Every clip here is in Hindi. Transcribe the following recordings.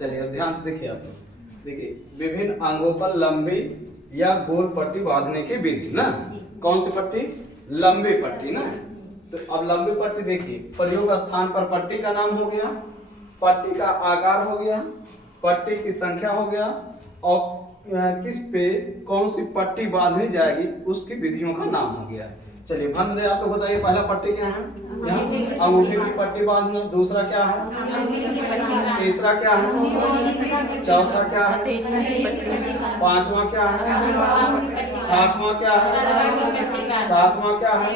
चलिए अब ध्यान से देखिए आप देखिए विभिन्न अंगों पर लंबी या गोल पट्टी बांधने की विधि ना। कौन सी पट्टी? लंबी पट्टी ना। तो अब लंबी पट्टी देखिए, प्रयोग स्थान पर पट्टी का नाम हो गया, पट्टी का आकार हो गया, पट्टी की संख्या हो गया, और किस पे कौन सी पट्टी बांधनी जाएगी उसकी विधियों का नाम हो गया। चलिए भन दे, आप लोग बताइए पहला पट्टी क्या है? अंगूठे की पट्टी बांधना। दूसरा क्या है? तीसरा क्या है? चौथा क्या है? पांचवा क्या है? छठवां क्या है? सातवां क्या है?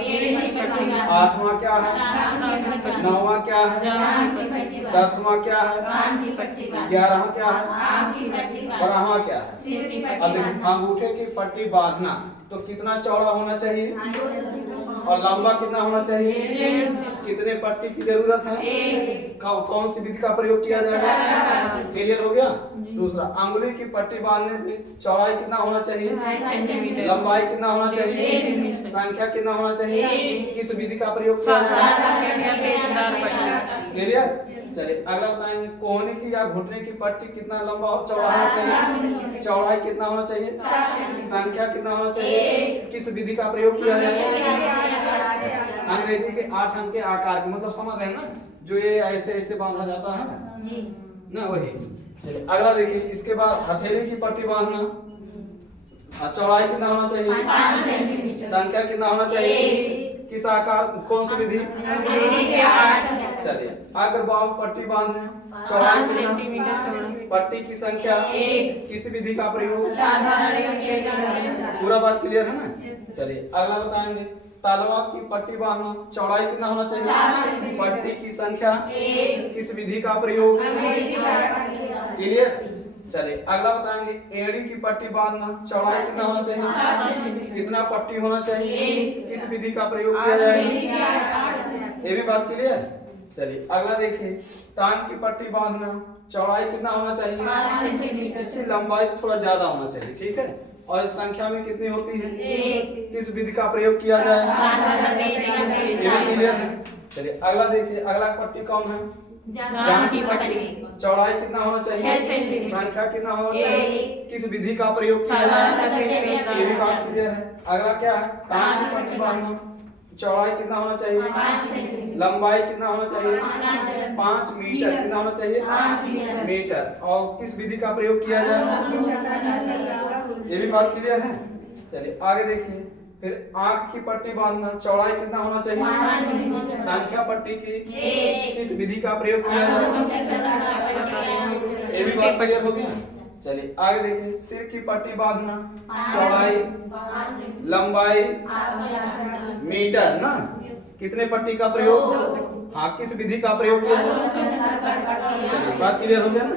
आठवां क्या है? नौवां क्या है? दसवां क्या है? 11वां क्या है? 12वां क्या है? अब देखिए अंगूठे की पट्टी बांधना तो कितना चौड़ा होना चाहिए और लंबा कितना होना चाहिए? कितने पट्टी की जरूरत है? कौन सी विधि का प्रयोग किया जाएगा? क्लियर हो गया। दूसरा, अंगुली की पट्टी बांधने में चौड़ाई कितना होना चाहिए? लंबाई कितना होना चाहिए? संख्या कितना होना चाहिए? किस विधि का प्रयोग किया जाएगा? क्लियर। चलिए अगला बताएंगे, कोहनी की या घुटने की पट्टी कितना लंबा और चौड़ा होना चाहिए? चौड़ाई कितना होना चाहिए? संख्या कितना होना चाहिए? किस विधि का प्रयोग किया जाएगा? अंग्रेजी के 8 अंक के आकार के, मतलब समझ रहे हैं ना, जो ये ऐसे ऐसे बांधा जाता है ना, वही। चलिए अगला देखिए, इसके बाद हथेली की पट्टी बांधना, चौड़ाई कितना होना चाहिए? संख्या कितना होना चाहिए? किस आकार, कौन सी विधि? चलिए अगर बाहु पट्टी बांधना, चौड़ाई कितना? पट्टी की संख्या, किस विधि का प्रयोग? पूरा बात क्लियर है ना। चलिए अगला बताएंगे, तलवा की पट्टी बांधना, चौड़ाई कितना होना चाहिए? पट्टी की संख्या, किस विधि का प्रयोग? क्लियर। चलिए अगला बताएंगे, एड़ी की पट्टी बांधना, चौड़ाई कितना होना चाहिए? कितना पट्टी होना चाहिए? किस विधि का प्रयोग किया जाएगा? ये भी बात क्लियर। चलिए अगला देखिए, टांग की पट्टी बांधना, चौड़ाई कितना होना चाहिए? इसकी लंबाई थोड़ा ज्यादा होना चाहिए, ठीक है। और संख्या में कितनी होती है? किस विधि का प्रयोग किया जाएगा? क्लियर है। चलिए अगला देखिए, अगला पट्टी कौन है? जांघ की पट्टी। चौड़ाई कितना होना चाहिए? संख्या कितना होना चाहिए? किस विधि का प्रयोग किया जाएगा? ये भी बात क्लियर है। अगला क्या है? कान की पट्टी बांधना, चौड़ाई कितना होना चाहिए? लंबाई कितना होना चाहिए? 5 मीटर। कितना होना चाहिए? मीटर। और किस विधि का प्रयोग किया जाएगा? ये भी बात क्लियर है। चलिए आगे देखिए, फिर आंख की पट्टी बांधना, चौड़ाई कितना होना चाहिए? संख्या पट्टी की, किस विधि का प्रयोग किया जाएगा? ये भी बात क्लियर हो गया। चलिए आगे देखिए, सिर की पट्टी बांधना, चौड़ाई, लंबाई, मीटर ना, कितने पट्टी का प्रयोग? हाँ, किस विधि का प्रयोग किया जाएगा? बात क्लियर हो गया ना।